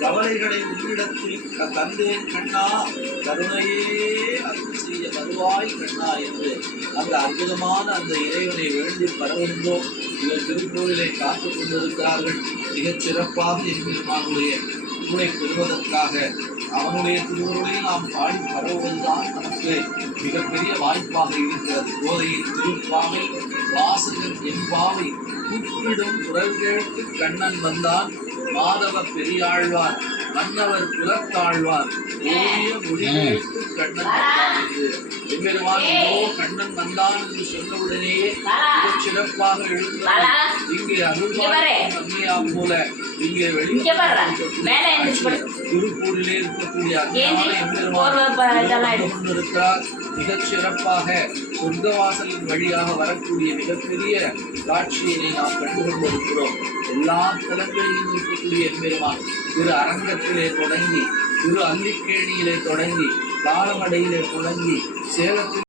கவலைகளை உன்னிடத்தில் தந்தேன் கண்ணா, கருணையே அருள் செய்ய வருவாய் கண்ணா என்று அந்த அற்புதமான அந்த இறைவனை வேண்டி பரவுகின்றோம். இவர் திருக்கோயிலை காத்துக் கொண்டிருக்கிறார்கள். மிகச் சிறப்பாக எம்பெருமானுடைய புகழை பெறுவதற்காக அவனுடைய திருவுருளை நாம் பாடி பரவுவதுதான் நமக்கு மிகப்பெரிய வாய்ப்பாக இருக்கிறது. கோதையின் திருப்பாவை வாசகன் என்பாவை கூப்பிடும் குரல் கேட்டு கண்ணன் வந்தான், மாதவ பெரியாழ்வார் மன்னவர் புலத்தாழ்வார் ஓடிய மொழி கேட்டு கண்ணன் வந்தான் என்று எம்பெருமான் கண்ணன் வந்தான் என்று சொன்னவுடனேயே மிகச் சிறப்பாக எழுந்தார். இங்கே அருள்வாயா போல இங்கே திருப்பூரிலே இருக்கக்கூடிய இருக்கிறார். மிகச் சிறப்பாக சொர்க்கவாசலின் வழியாக வரக்கூடிய மிகப்பெரிய காட்சியினை நாம் கண்டுகொண்டிருக்கிறோம். எல்லா தலங்களிலும் இருக்கக்கூடிய எம்பெருமான் திரு அரங்கத்திலே தொடங்கி, திரு அல்லிக்கேணியிலே தொடங்கி, காலமடையிலே தொடங்கி, சேலத்தில்